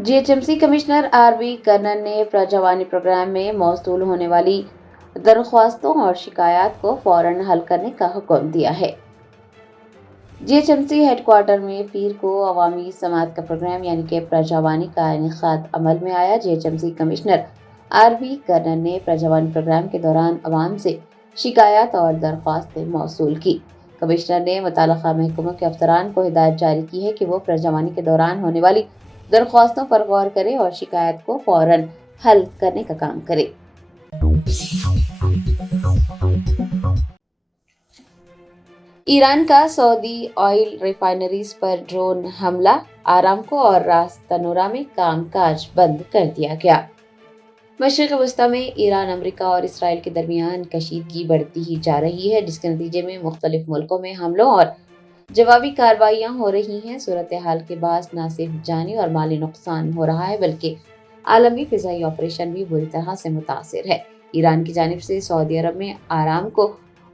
GHMC commissioner RV Karnan ने Prajavani programme में मौसूल होने वाली दरख्वास्तों और शिकायत को फौरन हल करने का हुक्म दिया है। GHMC हेडक्वार्टर में पीर को अवामी समात का प्रोग्राम यानी कि प्रजावानी का इनेकाद अमल में आया। GHMC कमिश्नर RV कर्नन ने प्रजावानी प्रोग्राम के दौरान अवाम से शिकायत और दरख्वास्तें मौसूल की। कमिश्नर ने मुताल्लिका महकमों के अफसरान को हिदायत जारी की है कि वो प्रजावानी के दौरान होने वाली दरख्वास्तों पर गौर करे और शिकायत को फौरन हल करने का काम करे। ईरान का सऊदी ऑयल रिफाइनरीज पर ड्रोन हमला, आरामको और रास तनूरा में कामकाज बंद कर दिया गया। मशरिक़ वस्ता में ईरान, अमेरिका और इसराइल के दरमियान कशीदगी बढ़ती ही जा रही है, जिसके नतीजे में मुख्तलिफ मुल्कों में हमलों और जवाबी कार्रवाइयां हो रही हैं। सूरत हाल के बाद न सिर्फ जानी और माली नुकसान हो रहा है बल्कि आलमी फिजाई ऑपरेशन भी बुरी तरह से मुतासिर है। ईरान की जानिब से सऊदी अरब में आरामको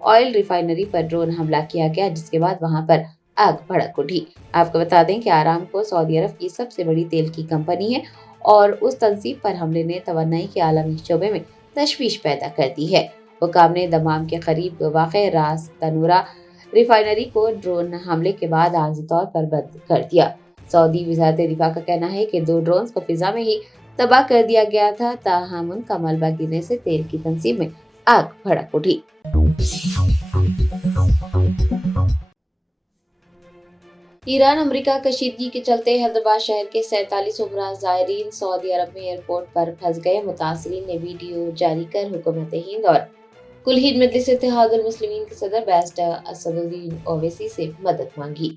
ऑयल रिफाइनरी पर ड्रोन हमला किया गया, जिसके बाद वहां पर आग भड़क उठी। आपको बता दें कि आरामको सऊदी अरब की सबसे बड़ी तेल की कंपनी है और उस तंसीब पर हमले ने तवन्नाई के आलमी शोबे में तशवीश पैदा कर दी है। हुकाम ने दमाम के करीब वाक़े रास तनूरा रिफाइनरी को ड्रोन हमले के बाद आर्जी तौर पर बंद कर दिया। सऊदी वज़ारत दिफा का कहना है कि 2 ड्रोन्स को फिजा में ही तबाह कर दिया गया था, ताहम उनका मलबा गिरने से तेल की तंसीब में आग भड़क उठी। ईरान अमेरिका कशीदगी के चलते हैदराबाद शहर के 47 उमरा ज़ायरीन सऊदी अरब में एयरपोर्ट पर फंस गए। मुतासरीन ने वीडियो जारी कर हुकूमत हिंद और कुल हिंद मजलिस इत्तेहादुल मुस्लिमीन के सदर बैरिस्टर असदुद्दीन ओवैसी से मदद मांगी।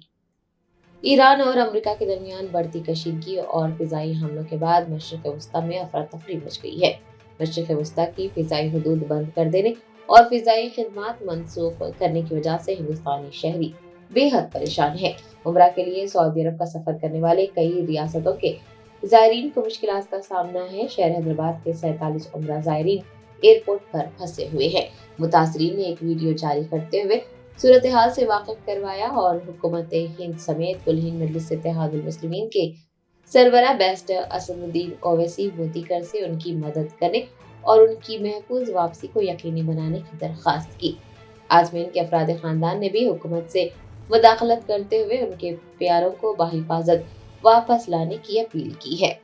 ईरान और अमेरिका के दरमियान बढ़ती कशीदगी और फिजाई हमलों के बाद मशरिक़ वस्ता में अफरा तफरी मच गई है। मशरिक़ वस्ता की फिजाई हदूद बंद कर देने और फिजाई खिदमात मनसूख करने की वजह से हिंदुस्तानी शहरी बेहद परेशान है। उम्रा के लिए सऊदी अरब का सफर करने वाले कई रियासतों के ज़ायरीन को मुश्किलात का सामना है। शहर हैदराबाद के 47 उम्रा ज़ायरीन एयरपोर्ट पर फंसे हुए हैं। मुतासरीन ने एक वीडियो जारी करते हुए सूरत हाल से वाकिफ करवाया और हुकूमत हिंद समेत कुल हिंद मजलिस इत्तेहादुल मुस्लिमीन के सरबराह बैरिस्टर असदुद्दीन ओवैसी बूतीकर से उनकी मदद करने और उनकी महफूज वापसी को यकीनी बनाने की दरख्वास्त की। आजमीन के अफराद खानदान ने भी हुकूमत से मुदाखलत करते हुए उनके प्यारों को बाहिफाजत वापस लाने की अपील की है।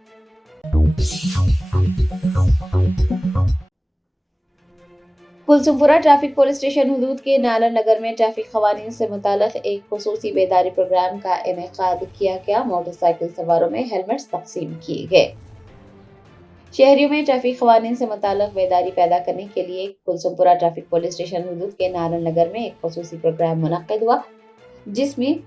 कुलसुमपुरा ट्रैफिक पुलिस स्टेशन हुदूद के नाला नगर में ट्रैफिक क़वानीन से मुताल्लिक़ एक खुसूसी बेदारी प्रोग्राम का इनेकाद किया गया। मोटरसाइकिल सवारों में हेलमेट्स तक़सीम किए गए। शहरियों में ट्रैफिक क़वानीन से मुताल्लिक़ बेदारी पैदा करने के लिए कुलसुमपुरा ट्रैफिक पुलिस स्टेशन हुदूद के नाला नगर में एक खुसूसी प्रोग्राम मुनक्किद हुआ, जिसमें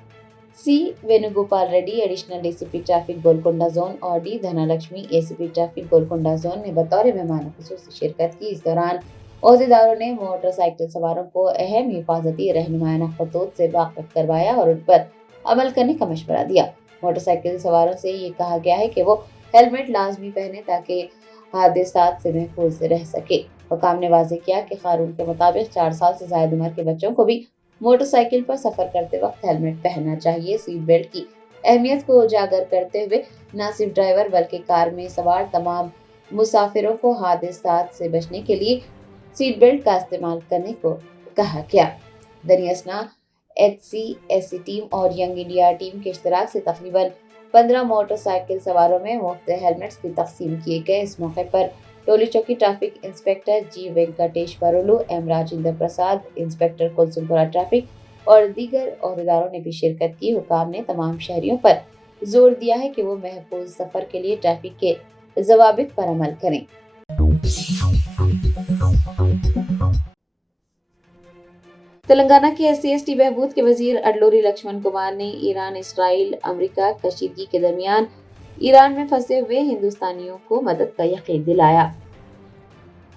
C Venugopal Reddy additional DCP traffic Golconda zone और D Dhanalakshmi ACP traffic Golconda zone ने बतौर मेहमान खुसूसी शिरकत की। इस दौरान ओहदेदारों ने मोटरसाइकिल सवारों को अहम हिफाजती रहनुमायाना खतूत से वाकिफ करवाया और उन पर अमल करने का मशवरा दिया। मोटरसाइकिल सवारों से ये कहा गया है कि वो हेलमेट लाजमी पहने ताकि हादसात से महफूज रह सके। हुकाम ने वाज़ेह किया कि कानून के मुताबिक 4 साल से ज़ायद उम्र के बच्चों को भी मोटरसाइकिल पर सफर करते वक्त हेलमेट पहनना चाहिए। सीट बेल्ट की अहमियत को उजागर करते हुए न सिर्फ ड्राइवर बल्कि कार में सवार तमाम मुसाफिरों को हादसात से बचने के लिए सीट बेल्ट का इस्तेमाल करने को कहा गया। दनियासना HCSC टीम और यंग इंडिया टीम के इश्तिराक से तकरीबन 15 मोटरसाइकिल सवारों में मुफ्त हेलमेट्स भी तकसीम किए गए। इस मौके पर टोली चौकी ट्रैफिक इंस्पेक्टर जी वेंकटेश्वरुलु, M Rajendra Prasad, inspector Kulsumpura traffic और दीगर ओहदेदारों ने भी शिरकत की। हुकाम ने तमाम शहरियों पर जोर दिया है कि वो महफूज सफर के लिए ट्रैफिक के ज़वाबित पर अमल करें। तेलंगाना के SC/ST बहबूद के वजीर अडलूरी लक्ष्मण कुमार ने ईरान, इसराइल, अमेरिका कशीदगी के दरमियान ईरान में फंसे हुए हिंदुस्तानियों को मदद का यकीन दिलाया।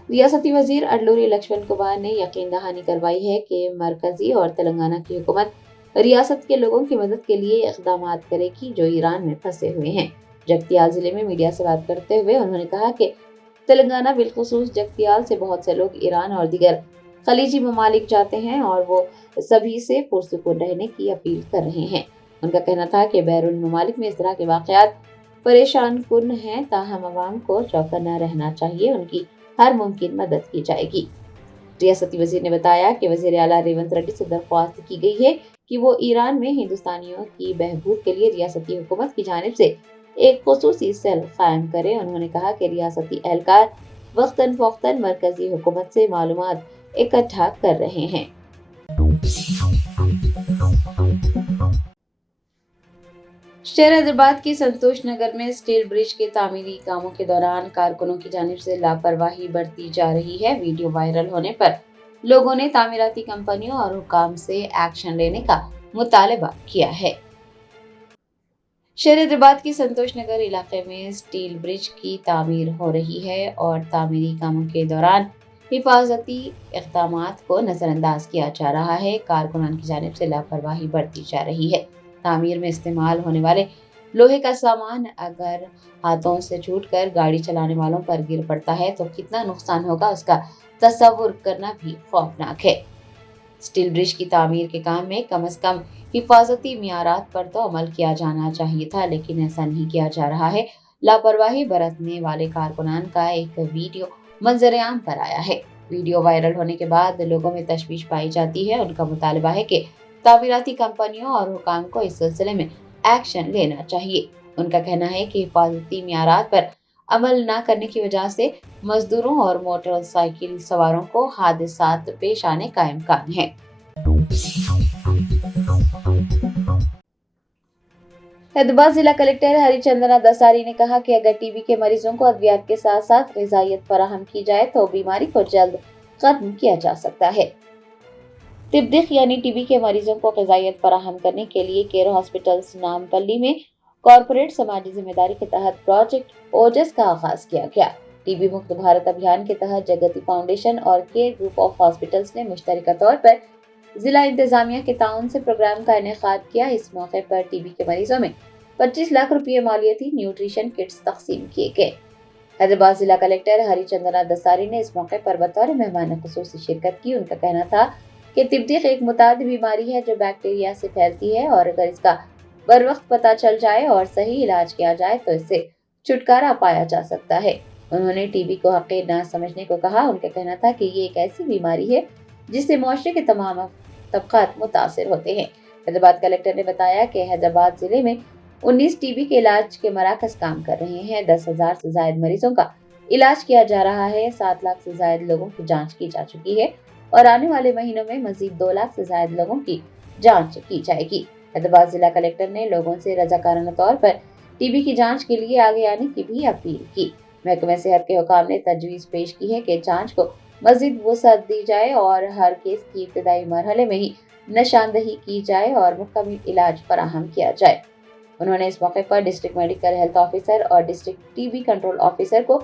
रियासती वजीर अडलूरी लक्ष्मण कुमार ने यकीन दहानी करवाई है कि मरकजी और तेलंगाना की हुकूमत रियासत के लोगों की मदद के लिए इक़दाम करेगी जो ईरान में फंसे हुए हैं। जगतियाल जिले में मीडिया से बात करते हुए उन्होंने कहा कि तेलंगाना बिलखुसूस जगतियाल से बहुत से लोग ईरान और दीगर खलीजी ममालिक जाते हैं और वो सभी से पुरसुकून रहने की अपील कर रहे हैं। उनका कहना था कि बैरून ममालिक में इस तरह के वाक़यात परेशान कुन हैं, ताहम अवाम को चौकन्ना रहना चाहिए, उनकी हर मुमकिन मदद की जाएगी। रियासती वजीर ने बताया कि वजीर आला रेवंत रेड्डी से दरख्वास्त की गई है कि वो ईरान में हिंदुस्तानियों की बहबूद के लिए रियासती हुकूमत की जानिब से एक खुसूसी सेल कायम करे। उन्होंने कहा कि रियासती एहलकार वक्तन फौक्तन मरकजी हुकूमत से मालूमात इकट्ठा कर रहे हैं। शहर हैदराबाद की संतोष नगर में स्टील ब्रिज के तामीरी कामों के दौरान कारकुनों की जानिब से लापरवाही बरती जा रही है। वीडियो वायरल होने पर लोगों ने तामीराती कंपनियों और हुकाम से एक्शन लेने का मुतालबा किया है। शहर हैदराबाद की संतोष नगर इलाके में स्टील ब्रिज की तामीर हो रही है और तामीरी कामों के दौरान हिफाजती इक़दामात को नजरअंदाज किया जा रहा है। कारकुनान की जानिब से लापरवाही बरती जा रही है। तामीर में इस्तेमाल होने वाले लोहे का सामान अगर हाथों से छूटकर गाड़ी चलाने वालों पर गिर पड़ता है तो कितना नुकसान होगा, उसका तस्वुर करना भी खौफनाक है। स्टील ब्रिज की तामीर के काम में कम से कम हिफाजती मियारात पर तो अमल किया जाना चाहिए था, लेकिन ऐसा नहीं किया जा रहा है। लापरवाही बरतने वाले कारकुनान का एक वीडियो मंजरेआम पर आया है। वीडियो वायरल होने के बाद लोगों में तशवीश पाई जाती है। उनका मुतालबा है कि तामीराती कंपनियों और हुकाम को इस सिलसिले में एक्शन लेना चाहिए। उनका कहना है कि हिफाजती मियारात पर अमल न करने की वजह से मजदूरों और मोटरसाइकिल सवारों को हादसात पेश आने का इम्कान है। हैदराबाद जिला कलेक्टर हरिचंदना दसारी ने कहा कि अगर टीबी के मरीजों को अद्वियात के साथ साथ ग़िज़ाइयत फराहम की जाए तो बीमारी को जल्द खत्म किया जा सकता है। तिब्दिक यानी टीबी के मरीजों को ग़िज़ाइयत फराहम करने के लिए केयर हॉस्पिटल्स नामपल्ली में कॉर्पोरेट समाजी जिम्मेदारी के तहत प्रोजेक्ट ओजस का आगाज किया गया। टीबी मुक्त भारत अभियान के तहत जगती फाउंडेशन और केयर ग्रुप ऑफ हॉस्पिटल्स ने मुश्तरका तौर पर जिला इंतजामिया के ताउन से प्रोग्राम का इनेकाद किया। इस मौके पर टीबी के मरीजों में 25 लाख रुपये मालियती न्यूट्रिशन किट्स तकसीम किए गए। हैदराबाद जिला कलेक्टर हरिचंदना दसारी ने इस मौके पर बतौर मेहमान खुसूसी शिरकत की। उनका कहना था कि तिब्दिक एक मुताद बीमारी है जो बैक्टीरिया से फैलती है और अगर इसका बर वक्त पता चल जाए और सही इलाज किया जाए तो इससे छुटकारा पाया जा सकता है। उन्होंने टीबी को हक़ीर ना समझने को कहा। उनका कहना था कि ये एक ऐसी बीमारी है जिससे मुआशरे के तमाम तबकात मुतासिर होते हैं। हैदराबाद कलेक्टर ने बताया कि हैदराबाद जिले में 19 टीबी के इलाज के मराकज काम कर रहे हैं। 10,000 से ज्यादा मरीजों का इलाज किया जा रहा है। 7 लाख से ज्यादा लोगों की जांच की जा चुकी है और आने वाले महीनों में मजीद 2 लाख से ज्यादा लोगों की जांच की जाएगी। हैदराबाद जिला कलेक्टर ने लोगों से रजाकाराना तौर पर टीबी की जांच के लिए आगे आने की भी अपील की। महकमे सेहत के हुकाम ने तजवीज़ पेश की है कि जांच को मजीद वसअत दी जाए और हर केस की इब्तदाई मरहले में ही निशानदही की जाए और मुकम्मल इलाज फराहम किया जाए। उन्होंने इस मौके पर डिस्ट्रिक्ट मेडिकल हेल्थ ऑफिसर और डिस्ट्रिक्ट टीबी कंट्रोल ऑफिसर को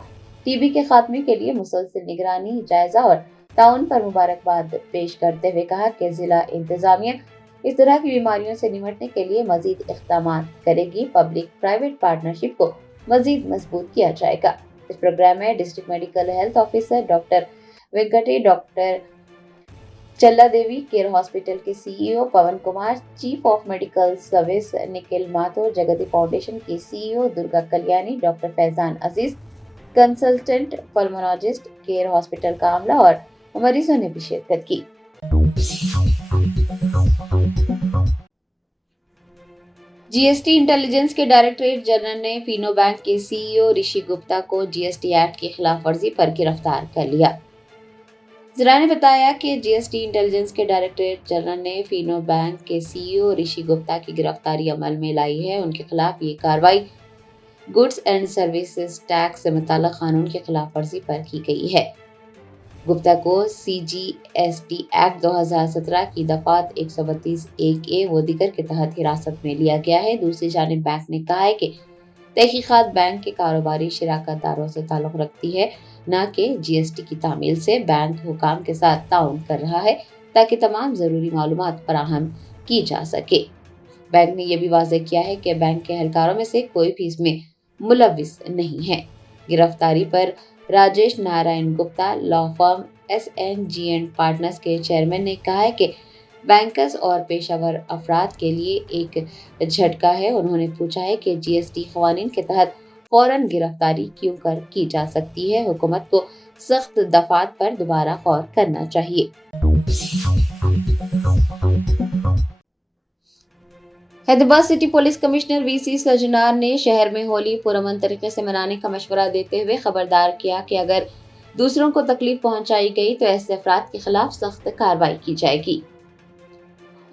टीबी के खात्मे के लिए मुसलसल निगरानी, जायजा और ताउन पर मुबारकबाद पेश करते हुए कहा कि जिला इंतजामिया इस तरह की बीमारियों से निपटने के लिए मजीद इक़दामात करेगी। पब्लिक प्राइवेट पार्टनरशिप को मजीद मजबूत किया जाएगा। इस प्रोग्राम में district medical health officer doctor Venkate, doctor Challa Devi, care hospital के CEO Pavan Kumar, chief of medical service Nikhil Mathur, Jagati foundation की CEO Durga Kalyani, doctor Faizan Aziz, consultant pulmonologist, care hospital का अमला और मरीजों ने भी शिरकत की। जीएसटी इंटेलिजेंस के डायरेक्टरेट जनरल ने फीनो बैंक के सीईओ ऋषि गुप्ता को जीएसटी एक्ट की खिलाफ वर्जी पर गिरफ्तार कर लिया। जरा ने बताया कि जीएसटी इंटेलिजेंस के डायरेक्टरेट जनरल ने फीनो बैंक के सीईओ ऋषि गुप्ता की गिरफ्तारी अमल में लाई है। उनके खिलाफ ये कार्रवाई गुड्स एंड सर्विसेज टैक्स से मुताल्लिक़ कानून की खिलाफ वर्जी पर की गई है। गुप्ता को सीजीएसटी एक्ट 2017 की दफात 132(1)(a) व दीगर के तहत हिरासत में लिया गया है। दूसरी जानिब बैंक ने कहा है कि तहकीकात बैंक के कारोबारी शराकतदारों से ताल्लुक रखती है, न कि जीएसटी की तामील से। बैंक हुकाम के साथ ताउन कर रहा है ताकि तमाम जरूरी मालूमात फराहम की जा सके। बैंक ने यह भी वाज़ेह किया है कि बैंक के एहलकारों में से कोई भी इसमें मुलव्विस नहीं है। गिरफ्तारी पर Rajesh Narayan Gupta law firm SNG and partners के चेयरमैन ने कहा है कि बैंकर्स और पेशावर अफराद के लिए एक झटका है। उन्होंने पूछा है कि GST क़वानीन के तहत फौरन गिरफ्तारी क्यों की जा सकती है। हुकूमत को सख्त दफात पर दोबारा गौर करना चाहिए। Hyderabad city police commissioner VC Sajjanar ने शहर में होली पुरअमन तरीके से मनाने का मशवरा देते हुए खबरदार किया कि अगर दूसरों को तकलीफ पहुंचाई गई तो ऐसे अफराद के खिलाफ सख्त कार्रवाई की जाएगी।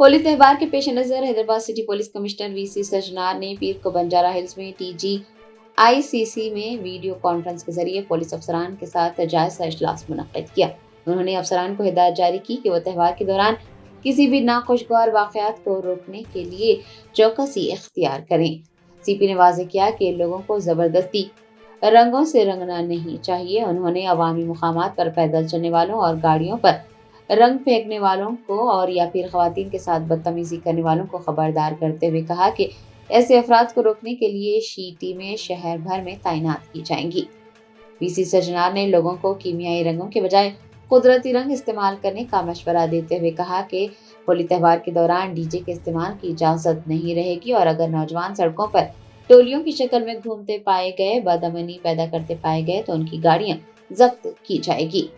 होली त्यौहार के पेश नजर Hyderabad city police commissioner VC Sajjanar ने पीर को बंजारा हिल्स में TGICC में वीडियो कॉन्फ्रेंस के जरिए पुलिस अफसरान के साथ जायजा इजलास मुनक्किद किया। उन्होंने अफसरान को हिदायत जारी की कि वो त्यौहार के दौरान किसी भी नाखुशगवार वाकयात को रोकने के लिए चौकसी इख्तियार करें। CP ने वाज़ेह किया कि लोगों को जबरदस्ती रंगों से रंगना नहीं चाहिए। उन्होंने अवामी मुकामात पर पैदल चलने वालों और गाड़ियों पर रंग फेंकने वालों को और या फिर खवातीन के साथ बदतमीजी करने वालों को खबरदार करते हुए कहा कि ऐसे अफराद को रोकने के लिए टीमें शहर भर में तैनात की जाएंगी। VC सजनार ने लोगों को कीमियाई रंगों के बजाय कुदरती रंग इस्तेमाल करने का मशवरा देते हुए कहा कि होली त्यौहार के दौरान DJ के इस्तेमाल की इजाजत नहीं रहेगी और अगर नौजवान सड़कों पर टोलियों की शक्ल में घूमते पाए गए, बदअमनी पैदा करते पाए गए तो उनकी गाड़ियां जब्त की जाएगी।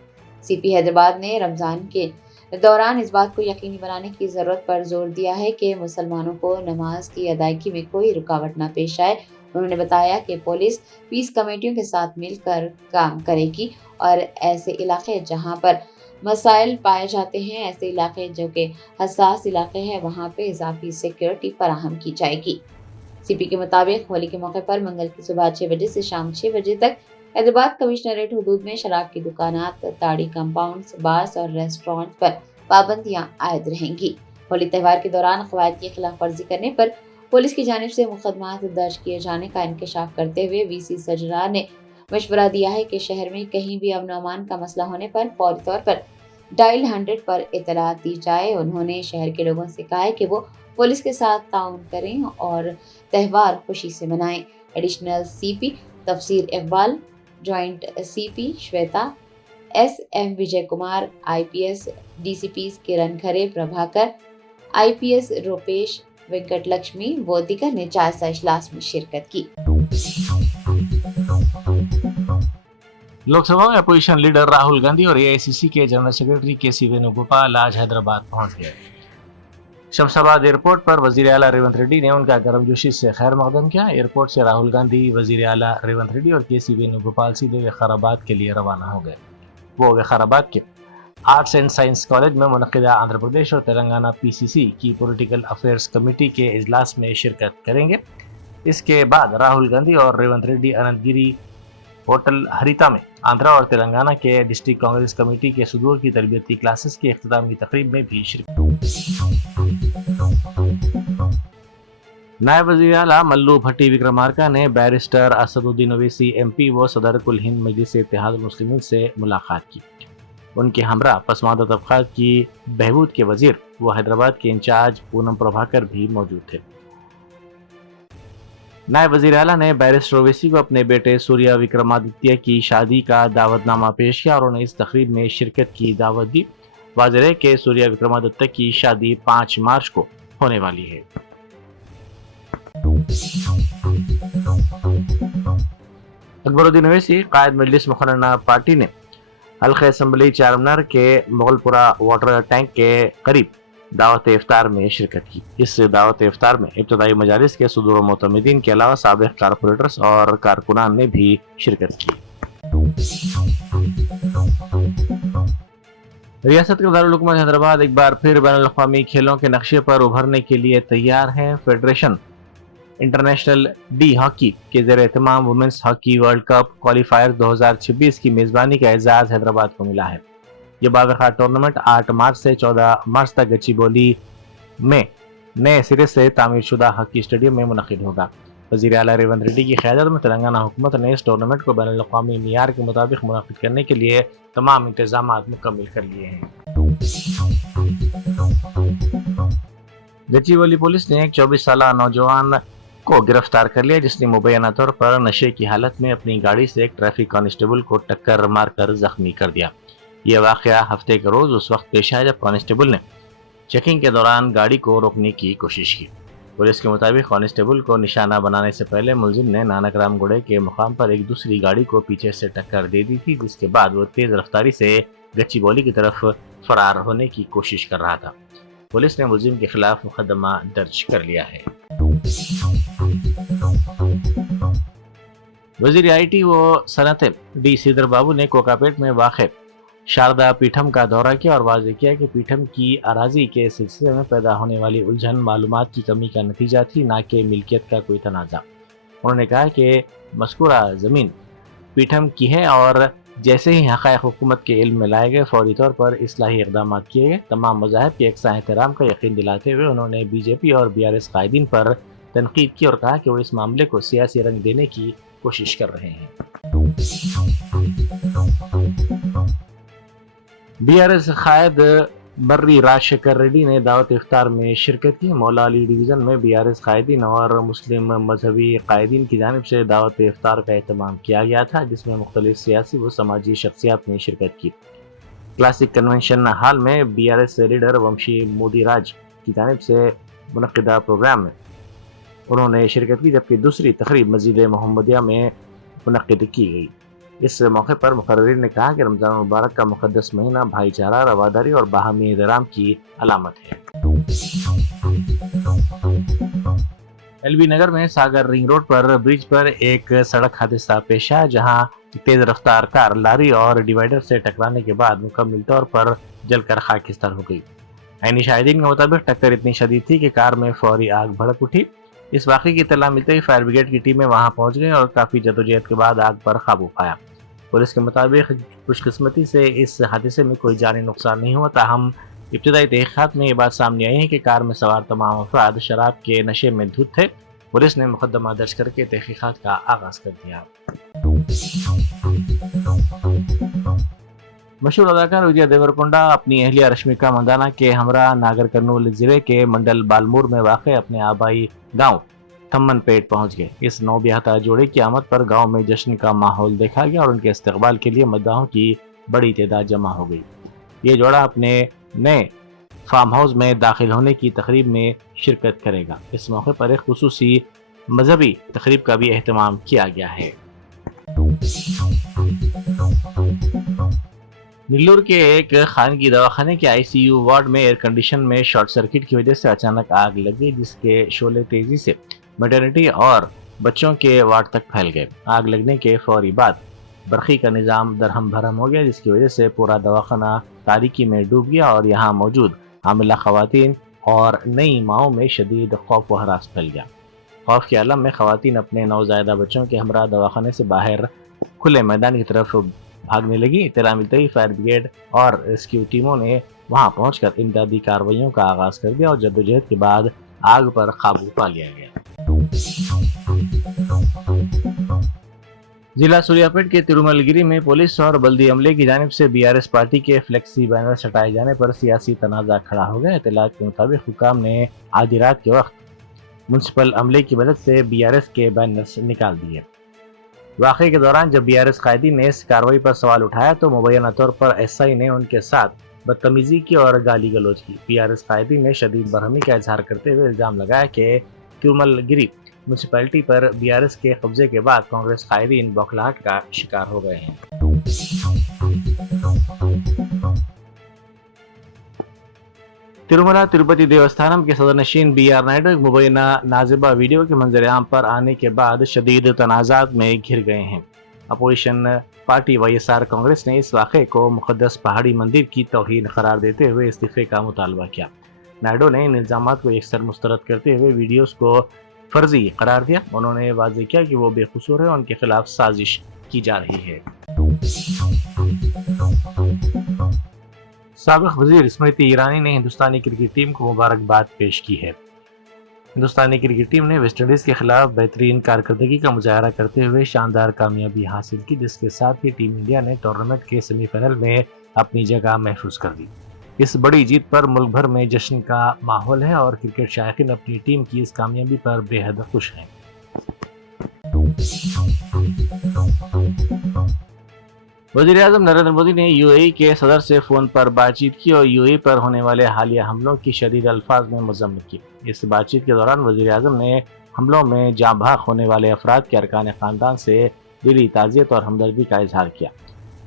CP हैदराबाद ने रमजान के दौरान इस बात को यकीनी बनाने की जरूरत पर जोर दिया है कि मुसलमानों को नमाज की अदायगी में कोई रुकावट न पेश आए। उन्होंने बताया कि पुलिस पीस कमेटियों के साथ मिलकर काम करेगी और ऐसे इलाके जहां पर मसाइल पाए जाते हैं, ऐसे इलाके जो कि हसास इलाके हैं, वहां पे इजाफी सिक्योरिटी फराहम की जाएगी। CP के मुताबिक होली के मौके पर मंगल की सुबह 6 बजे से शाम 6 बजे तक हैदराबाद कमिश्नरेट हुदूद में शराब की दुकानात, ताड़ी कंपाउंड्स, बार्स और रेस्टोरेंट पर पाबंदियां आयद रहेंगी। होली त्यौहार के दौरान क़वायद की खिलाफ वर्जी करने पर पुलिस की जानिब से मुकदमात दर्ज किए जाने का इंकशाफ करते हुए VC सजनार ने मशवरा दिया है कि शहर में कहीं भी अमन अमान का मसला होने पर फौरी तौर पर डायल 100 पर इतलात दी जाए। उन्होंने शहर के लोगों से कहा है कि वो पुलिस के साथ ताउन करें और त्यौहार खुशी से मनाएं। एडिशनल CP तफसीर Iqbal, joint CP Shweta, SM Vijay Kumar, IPS DCPs किरण खरे, प्रभाकर, IPS रूपेश, वेंकट लक्ष्मी व दीगर ने जायजा इजलास में शिरकत की। लोकसभा में अपोजिशन लीडर राहुल गांधी और AICC के जनरल सेक्रेटरी KC वेणुगोपाल आज हैदराबाद पहुंच गए। शमशाबाद एयरपोर्ट पर वजीर आला रेवंत रेड्डी ने उनका गर्मजोशी से खैर मकदम किया। एयरपोर्ट से राहुल गांधी, वजीर आला रेवंत रेड्डी और KC वेणुगोपाल सीधे विकाराबाद के लिए रवाना हो गए। वो विकाराबाद के आर्ट्स एंड साइंस कॉलेज में मुनक़िदा आंध्र प्रदेश और तेलंगाना PCC की पॉलिटिकल अफेयर्स कमेटी के इजलास में शिरकत करेंगे। इसके बाद राहुल गांधी और रेवंत रेड्डी अनंतगिरी होटल हरिता में आंध्रा और तेलंगाना के डिस्ट्रिक्ट कांग्रेस कमेटी के सुदूर की तरबियती क्लासेस की इख्तितामी तकरीब में भी शिरकत। नायब वज़ीर आला मल्लू भट्टी विक्रमार्का ने बैरिस्टर असदुद्दीन ओवैसी MP व सदरकुल हिंद मजलिस इत्तेहादुल मुस्लिमीन से मुलाकात की। उनके हमरा पसमानदा तबक़ात की बहबूद के वजीर व हैदराबाद के इंचार्ज पूनम प्रभाकर भी मौजूद थे। नायब वज़ीर आला ने बैरिस्टर ओवैसी को अपने बेटे सूर्या विक्रमादित्य की शादी का दावतनामा पेश किया और उन्हें इस तकरीब में शिरकत की दावत दी। वाज़ेह है कि सूर्या विक्रमादित्य की शादी 5 मार्च को होने वाली है। अकबरुद्दीन ओवैसी कायद मजलिस मुखर्रना पार्टी ने हल्के असम्बली चारमीनार के मुगलपुरा वाटर टैंक के करीब दावत इफ्तार में शिरकत की। इस दावत इफ्तार में इब्तदाई मजालिस के सुदूर मोतमिदीन के अलावा साबिक कारपोरेटर्स और कारकुनान ने भी शिरकत की। रियासत का दारुल हुकूमत हैदराबाद एक बार फिर बैनुल-अक़वामी खेलों के नक्शे पर उभरने के लिए तैयार है। फेडरेशन इंटरनेशनल डी हॉकी के ज़ेर एहतमाम women's hockey world cup qualifier 2026 की मेज़बानी का एजाज़ हैदराबाद को मिला है। ये बावक़ार टूर्नामेंट 8 मार्च से 14 मार्च तक गच्चीबौली में नए सिरे से तामीर शुदा हॉकी स्टेडियम में मुनक़िद होगा। वज़ीर आला रेवंत रेड्डी की क़यादत में तेलंगाना हुकूमत ने इस टूर्नामेंट को बैनुल-अक़वामी मियार के मुताबिक मुनक़िद करने के लिए तमाम इंतज़ामात मुकम्मल कर लिए हैं। गच्चीबौली पुलिस ने एक 24 साला नौजवान को गिरफ्तार कर लिया जिसने मुबैना तौर पर नशे की हालत में अपनी गाड़ी से एक ट्रैफिक कांस्टेबल को टक्कर मारकर जख्मी कर दिया। यह वाक़या हफ्ते के रोज़ उस वक्त पेश आया जब कांस्टेबल ने चेकिंग के दौरान गाड़ी को रोकने की कोशिश की। पुलिस के मुताबिक कांस्टेबल को निशाना बनाने से पहले मुलजिम ने नानक राम गुड़े के मुकाम पर एक दूसरी गाड़ी को पीछे से टक्कर दे दी थी, जिसके बाद वो तेज रफ्तारी से गच्चीबौली की तरफ फरार होने की कोशिश कर रहा था। पुलिस ने मुलजिम के खिलाफ मुकदमा दर्ज कर लिया है। वजीर IT व सनअत डी सीधर बाबू ने कोकापेट में वाक़ शारदा पीठम का दौरा किया और वाज़ेह किया कि पीठम की अराजी के सिलसिले में पैदा होने वाली उलझन मालूमात की कमी का नतीजा थी, ना कि मिल्कियत का कोई तनाज़ा। उन्होंने कहा कि मज़कूरा ज़मीन पीठम की है और जैसे ही हक़ाइक़ हुकूमत के इल्म में लाए गए फौरी तौर पर इस्लाही इक़दाम किए गए। तमाम मज़ाहिब के यकसा एहतराम का यकीन दिलाते हुए उन्होंने BJP और BRS कायदीन पर तनकीद की और कहा कि वो इस मामले को सियासी रंग देने की कोशिश कर रहे हैं। BRS कायद बर्री राजशेखर रेड्डी ने दावत इफ्तार में शिरकत की। मौला अली डिवीज़न में BRS कायदीन और मुस्लिम मजहबी कायदीन की जानिब से दावत इफ्तार का एहतमाम किया गया था, जिसमें मुख्तलिफ सियासी व समाजी शख्सियात ने शिरकत की। क्लासिक कन्वेंशन हॉल में BRS लीडर वंशी मोदी राज की जानिब से मुनक़िदा प्रोग्राम में उन्होंने शिरकत की, जबकि दूसरी तकरीब मस्जिद मोहम्मदिया में मुनक़िद की गई। इस मौके पर मुकर्रिरीन ने कहा कि रमज़ान मुबारक का मुक़द्दस महीना भाईचारा, रवादारी और बाहमी एहतराम की अलामत है। LB नगर में सागर रिंग रोड पर ब्रिज पर एक सड़क हादसा पेश आया, जहां तेज रफ्तार कार लारी और डिवाइडर से टकराने के बाद मुकम्मल तौर पर जलकर खाकिस्तान हो गई। ऐनी शाहिदीन के मुताबिक टक्कर इतनी शदीद थी कि कार में फौरी आग भड़क उठी। इस वाक़े की इत्तला मिलते ही फायर ब्रिगेड की टीमें वहां पहुंच गई और काफ़ी जदोजहद के बाद आग पर काबू पाया। पुलिस के मुताबिक खुशकिस्मती से इस हादसे में कोई जानी नुकसान नहीं हुआ, ताहम इब्तदाई तहक़ीक़ात में ये बात सामने आई है कि कार में सवार तमाम अफराद शराब के नशे में धुत थे। पुलिस ने मुकदमा दर्ज करके तहक़ीक़ात का आगाज़ कर दिया। मशहूर अदाकार विजय देवरकोंडा अपनी अहलिया रश्मिका मंदाना के हमरा नागर कर्नूल ज़िले के मंडल बालमूर में वाक़ अपने आबाई गांव थम्मनपेट पहुंच गए। इस नौब्याहता जोड़े की आमद पर गांव में जश्न का माहौल देखा गया और उनके इस्तकबाल के लिए मद्दाहों की बड़ी तादाद जमा हो गई। ये जोड़ा अपने नए फार्म हाउस में दाखिल होने की तकरीब में शिरकत करेगा। इस मौके पर एक खुसूसी मजहबी तकरीब का भी एहतमाम किया गया है। नेल्लोर के एक खानगी दवाखाने के ICU वार्ड में एयर कंडीशन में शॉर्ट सर्किट की वजह से अचानक आग लग गई, जिसके शोले तेजी से मैटरनिटी और बच्चों के वार्ड तक फैल गए। आग लगने के फौरी बाद बरक़ी का निज़ाम दरहम भरम हो गया, जिसकी वजह से पूरा दवाखाना तारीकी में डूब गया और यहाँ मौजूद हामिला ख़वातीन और नई माओं में शदीद खौफ व हरास फैल गया। खौफ के आलम में ख़वातीन अपने नौज़ायदा बच्चों के हमरा दवाखाने से बाहर खुले मैदान की तरफ भागने लगी। इत्तला मिलते ही फायर ब्रिगेड और रेस्क्यू टीमों ने वहां पहुंचकर इमदादी कार्रवाइयों का आगाज कर दिया और जद्दोजहद के बाद आग पर काबू पा लिया गया। जिला सूर्यापेट के तिरुमलगिरी में पुलिस और बल्दी अमले की जानिब से BRS पार्टी के फ्लेक्सी बैनर हटाए जाने पर सियासी तनाज़ा खड़ा हो गया। इत्तलात के मुताबिक हुकाम ने आधी रात के वक्त म्युनिसिपल अमले की मदद से BRS के बैनर्स निकाल दिए। वाक़े के दौरान जब BRS कायदी ने इस कार्रवाई पर सवाल उठाया तो मुबैना तौर पर SI ने उनके साथ बदतमीजी की और गाली गलौज की। BRS कायदी ने शदीद बरहमी का इजहार करते हुए इल्ज़ाम लगाया कि तिरुमलगिरी म्यूनसिपैलिटी पर BRS के कब्जे के बाद कांग्रेस कायदीन बौखलाहट का शिकार हो गए हैं। तिरुमला तिरुपति देवस्थानम के सदर नशीन BR नायडू एक मुबैना नाजिबा वीडियो के मंजर-ए-आम पर आने के बाद शदीद तनाज़ात में घिर गए हैं। अपोजिशन पार्टी YSR कांग्रेस ने इस वाक़े को मुक़द्दस पहाड़ी मंदिर की तौहीन करार देते हुए इस्तीफ़े का मुतालबा किया। नायडू ने इन इल्ज़ामात को एकसर मुस्तरद करते हुए वीडियोस को फर्जी करार दिया। उन्होंने वाज़ेह किया कि वो बेकसूर है और उनके खिलाफ साजिश की जा रही है। साबिक़ वज़ीर स्मृति ईरानी ने हिंदुस्तानी क्रिकेट टीम को मुबारकबाद पेश की है। हिंदुस्तानी क्रिकेट टीम ने वेस्ट इंडीज़ के खिलाफ बेहतरीन कारकर्दगी का मुजाहरा करते हुए शानदार कामयाबी हासिल की, जिसके साथ ही टीम इंडिया ने टूर्नामेंट के सेमीफाइनल में अपनी जगह महफूज कर दी। इस बड़ी जीत पर मुल्क भर में जश्न का माहौल है और क्रिकेट शायकीन अपनी टीम की इस कामयाबी पर बेहद खुश हैं। वज़ीर आज़म नरेंद्र मोदी ने यूएई के सदर से फ़ोन पर बातचीत की और यूएई पर होने वाले हालिया हमलों की शदीद अल्फाज में मज़म्मत की। इस बातचीत के दौरान वज़ीर आज़म ने हमलों में जाँ भाग होने वाले अफराद के अरकान ख़ानदान से दिली ताज़ियत और हमदर्दी का इजहार किया।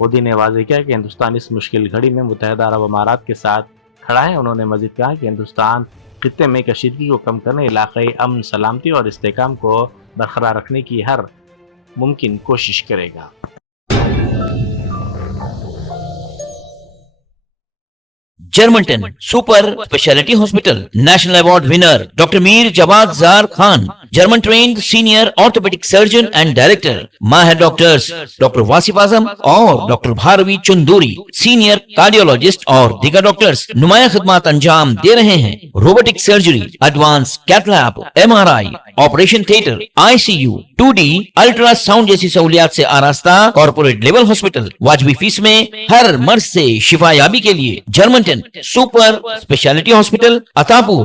मोदी ने वाज़ेह किया कि हिंदुस्तान इस मुश्किल घड़ी में मुत्तहिदा अरब अमारात के साथ खड़ा है। उन्होंने मज़ीद कहा कि हिंदुस्तान खित्ते में कशीदगी को कम करने, इलाक़ाई अमन, सलामती और इस्तेहकाम को बरकरार रखने की हर मुमकिन कोशिश करेगा। Germantown Super Speciality Hospital National Award winner Dr. Mir Jawad Zar Khan, German trained senior orthopedic surgeon and director, Mahir doctors Dr. Wasif Azam और Dr. Bharvi Chunduri, senior cardiologist और दीगर डॉक्टर्स नुमाया खिदमत अंजाम दे रहे हैं। Robotic surgery, advance cath lab, MRI, operation theatre, ICU, 2D ultrasound जैसी सहूलियात से आरास्ता कॉर्पोरेट लेवल हॉस्पिटल, वाजबी फीस में हर मर्ज से शिफायाबी के लिए Germanten super speciality hospital, Attapur.